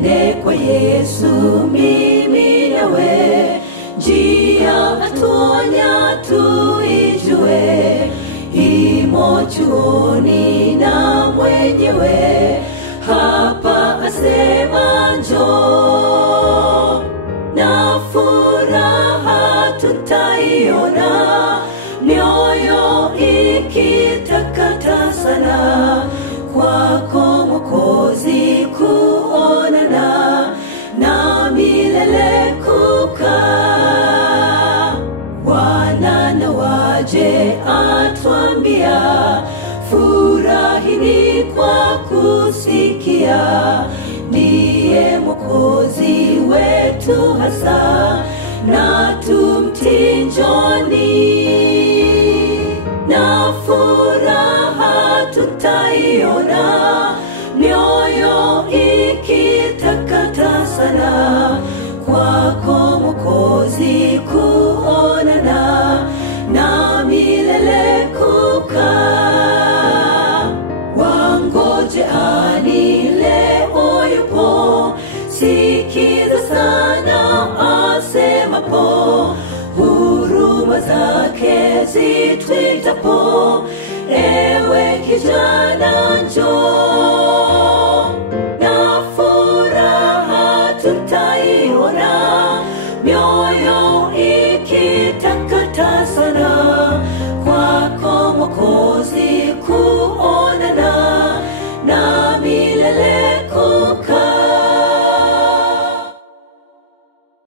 twende kwa Yesu mimi nawe, njia atuonya tuijue, imo chuoni na mwenyewe, hapa asema njoo, na furaha tutaiona, mioyo ikitakata sana, kwako Mwokozi kuonana, na milele kukaa. Bwana na waje atuambia, furahini kwa kusikia, ndiye Mwokozi wetu hasa, na tumtii njoni, na furaha tutaiona, mioyo ikitakata sana, kwako Mwokozi kuonana, na milele kukaa. Wangojeani leo yupo, sikiza sana asemapo, huruma zake zituitapo, ewe kijana njoo, na furaha tutaiona, mioyo